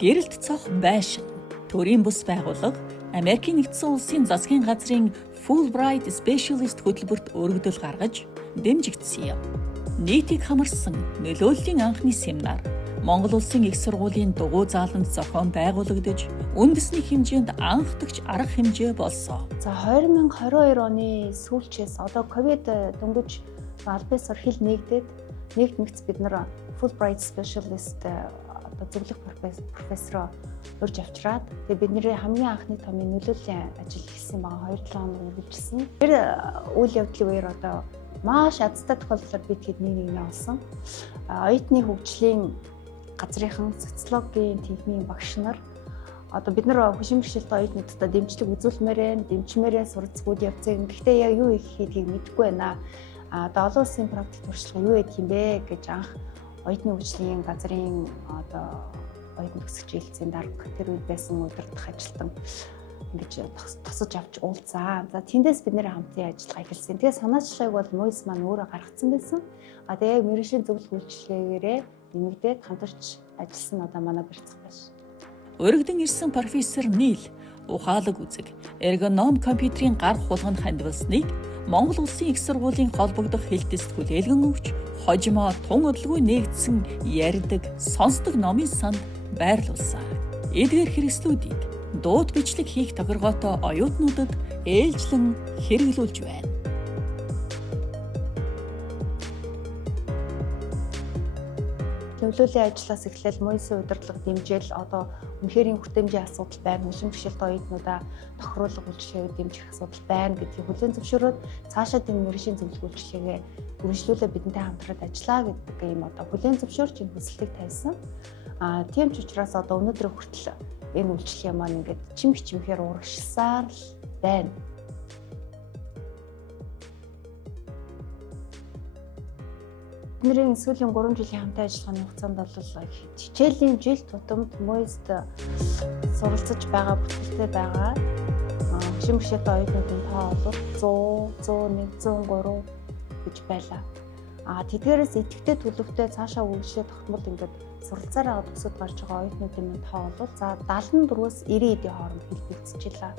Гэрэлт цох байшин. Төрийн бус байгууллага Америкийн нэгдсэн улсын засгийн газрын Fulbright Specialist хөтөлбөрт өргөдөл гаргаж дэмжигдсэн юм. Нийтийг хамарсан нөлөөллийн анхны семинар Монгол улсын их сургуулийн дугуй зааланд зохион байгуулагдаж үндэсний хэмжээнд анхдагч арга хэмжээ болсон. За 2022 оны сүүлчээс одоо ковид дөнгөж албасаар хил нэгдмэгц бид нар Fulbright Specialist одоо зөвлөх профессороо урьж авчираад тэгээ бидний хамгийн анхны томын нөлөөллийн ажил хийсэн байгаа 2-7 хоног үргэлжилсэн. Тэр үйл явдлын үеэр одоо маш азтай тохиолдлоор бид хэд нэг олсон. Оюутны хөгжлийн газрынхан социологийн техникийн багш нар одоо бид нар хөшин бэрхшээлтэй оюутнуудад дэмжлэг үзүүлмээрэн, дэмжмээрээ суралцгууд явцыг. Гэхдээ яг юу хийхийг мэдэхгүй байна. Одоо олон улсын практик туршлага юу гэх юм бэ гэж анх оюутны хөгжлийн газрын одоо оюутны төгсгч хэлцээний дарга тэр үед байсан удирдах ажилтан ингэж тосож авч уулзаа. За тэндээс бид нэр хамтын ажиллагаа эхэлсэн. Тэгээ санаачлалыг бол Мойс маань өөрөө гаргацсан байсан. Тэгээ яг мэргэжлийн зөвлөх үйлчлэгээрээ нэмэгдээд хамтарч ажилласан одоо манай барьцах байж. Өргөдөн ирсэн профессор Нийл ухаалаг үзэг эргоном компьютерийн гар хулганд хандвалсныг Монгол улсын их сургуулийн холбогдох хэлтэст хүлээлгэн өгч хожимоо тун өдөлгүй нээгдсэн ярьдаг, сонсдог номын санд байрлуулсан. Эдгээр хэрэгслүүдийг дууд бичлэг хийх тохиргоотой оюутнуудад ээлжлэн хэрэглүүлж байна. Нөлөөллийн ажлаас эхлээл Мойсийн удирдлага дэмжээл одоо үнэхээр хүртээмжийн асуудал байна. Хөшин бэрхшээлтэй оюутнуудаа тохируулах үйлчлэгийг дэмжих асуудал байна гэдгийг хүлээн зөвшөөрөөд цаашаа энэ мэргэжлийн зөвлөх үйлчлэгээ үргэлжлүүлээ бидэнтэй хамтраад ажиллаа гэдэг ийм одоо хүлээн зөвшөөрч энэ хүслийг тавьсан. Тийм ч учраас одоо өнөөдөр хүртэл энэ үйлчлэгээ маань ингээд чимхээр урагшсаар л байна. Бидний сүүлийн 3 жилийн хамтын ажиллагааны хугацаанд бол хичээлийн жил тутамд Мойст суралцаж байгаа бүтээлтэй байгаа. Хөшин бэрхшээлтэй оюутнуудын тоо бол 100, 101, 103 гэж байлаа. Тэдгээрээс идэвхтэй төлөвтэй цаашаа үргэлжлэх тогтмол ингээд суралцаар аваад өсөд гарч байгаа оюутнуудын тоо бол за 74-өөс 90-ийн хооронд хэлбэгдчихлээ.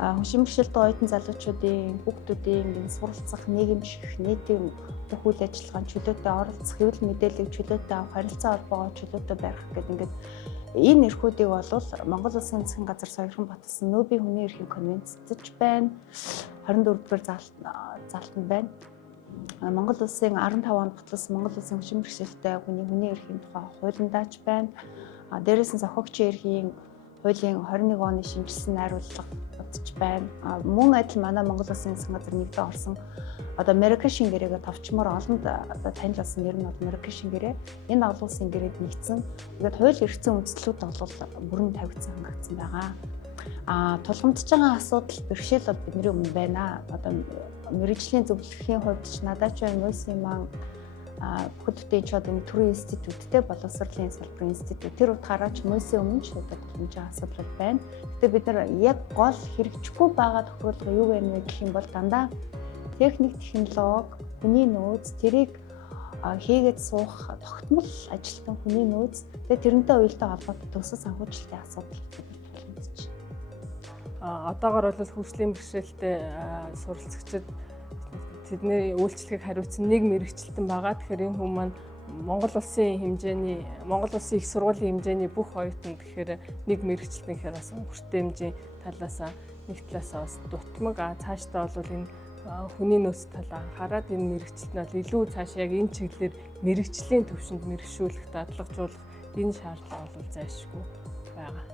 Хөшин бэрхшээлтэй оюутан залуучуудын хүүхдүүдийн суралцах, нийгэмших, нийтийн үйл ажиллагаанд чөлөөтэй оролцох, хэвлэл мэдээллийг чөлөөтэй авах, харилцаа холбоогоо чөлөөтэй барих гэдэг ингээд энэ эрхүүдийг бол Монгол Улсын засгийн газар саяхан баталсан Нобелийн хүний эрхийн конвенцэд байна. 24-р залтанд байна. Монгол Улсын 15 онд баталсан Монгол Улсын хөшин бэрхшээлтэй хүний эрхийн тухай хуулиндаач байна. Дээрээс нь зохиогчийн эрхийн хуулийн 21 оны шинжилсэн найруулга батж байна. Мөн адил манай Монгол Улсын засгийн газар нэгдээ орсон одоо Марракешийн гэрээгээ товчмоор олонд одоо танил болсон нэр нь бол Марракешийн гэрээ. Энэ олон улсын гэрээд нэгдсэн. Тэгээд хууль эрхцэн үндслүүд бол бүрэн тавигдсан хангагдсан байгаа. Тулгамдж байгаа асуудал бэрхшээл бол бидний өмнө байна. Одоо мэргэжлийн зөвлөхийн хувьд ч надад ч байна Мойсийн маань бүхэл бүтэн чад төрийн институттэй боловсролын салбарын институт тэр утгаараа ч Мойсийн өмнө ч удаа тулгамж байгаа асуудал байна. Гэтэ бид нар яг гол хэрэгжихгүй байгаа тохиолдол юу вэ гэх юм бол дандаа техник, технологи, хүний нөөц тэрийг хийгээд суух тогтмол ажилтан хүний нөөц тэгээ тэрнтэй уялдаа холбоотой төсөл санхүүжилтийн асуудал тулгамдж байна. Одоогоор бол хөгжлийн бэрхшээлтэй суралцагчид тэдний үйлчлэгийг хариуцсан нэг мэрэгчлэлтэн байгаа. Тэгэхээр энэ хүмүүс маань Монгол улсын их сургуулийн хэмжээний бүх оюутнууд гэхээр нэг мэрэгчлэлтэн гэхээр бас хүртээмжийн талаас нэг талаасаа бас дутмаг. Цаашдаа бол энэ хүний нөөц талаа анхаарад энэ мэрэгчлэлт нь бол илүү цааш яг энэ чиглэлээр мэрэгчлийн төвшөнд мэрэгшүүлэх, дадлагжуулах энэ шаардлага бол зайлшгүй байгаа.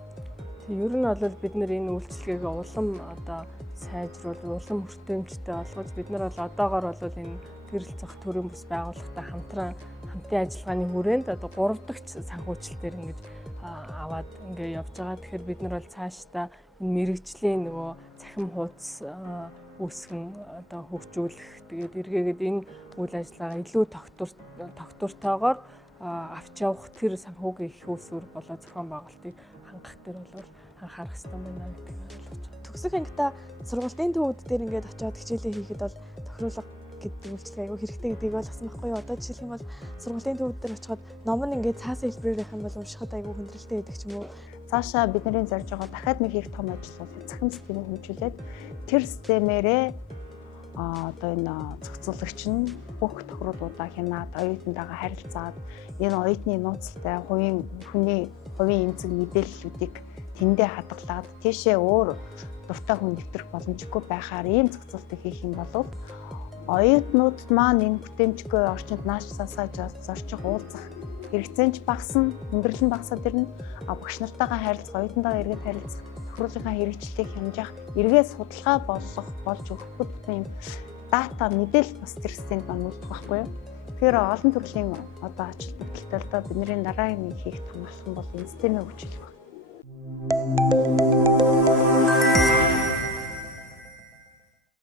Ер нь бол бид нэр энэ үйлчлэгийг улам одоо сайжруулах, улам хүртээмжтэй болгож бид нар бол одоогоор бол энэ гэрэл зах төрийн бус байгууллагатай хамтын ажиллагааны хүрээнд одоо 3 дахь санхүүжилтээр ингэж аваад ингэ явж байгаа. Тэгэхээр бид нар бол цаашдаа энэ мэрэгжлийн нөгөө цахим хуудас үүсгэн одоо хөгжүүлэх тэгээд эргээгээд энэ үйл ажиллагаа илүү тогтвортойгоор авч явах тэр санхүүгийн их усүр болоо зохион байгуулалтыг хангах дээр бол анхаарах хэрэгтэй байна гэдгийг ойлгож байна. Төгсөх ангита сургуулийн төвүүд дээр ингээд очиод хичээлээ хийхэд бол тохируулга гэдэг үйлчлэг айгүй хэрэгтэй гэдгийг ойлгосон байхгүй юу. Одоо жишээлх юм бол сургуулийн төвд дээр очиход ном нь ингээд цаасан хэлбэрээр явах юм бол уншихад айгүй хүндрэлтэй байдаг ч юм уу. Цаашаа бидний зорж байгаа дахиад нэг их том ажил бол захин системийг хөгжүүлээд тэр системээрээ одоо энэ зохицуулагч нь бүх тохируулгуудаа хянаад оюутнуудаа харилцаад энэ оюутны нууцтай хувийн эмзэг мэдээллүүдийг тэндээ хадгалаад тийшээ өөр дуртай хүн нэвтрэх боломжгүй байхаар ийм зохицуултыг хийх юм бол оюутнууд маань энэ бүтээмжгүй орчинд нааш засааж зорчих уулзах хэрэгцээнд багасна, хүндрэл нь багасаад ирнэ. Багш нартайгаа харилцах, оюутнуудаа эргээд харилцах, тохируулгын хэрэгжлийг хямжих, эргээд судалгаа болж өгөх юм дата мэдээлэл бас тэр системд мануулдаг байхгүй юу? Тэгэхээр олон төрлийн одоо ач холбогдолтой л да бидний дараагийн хийх том алхам бол энэ системийг хөгжүүлэх байна.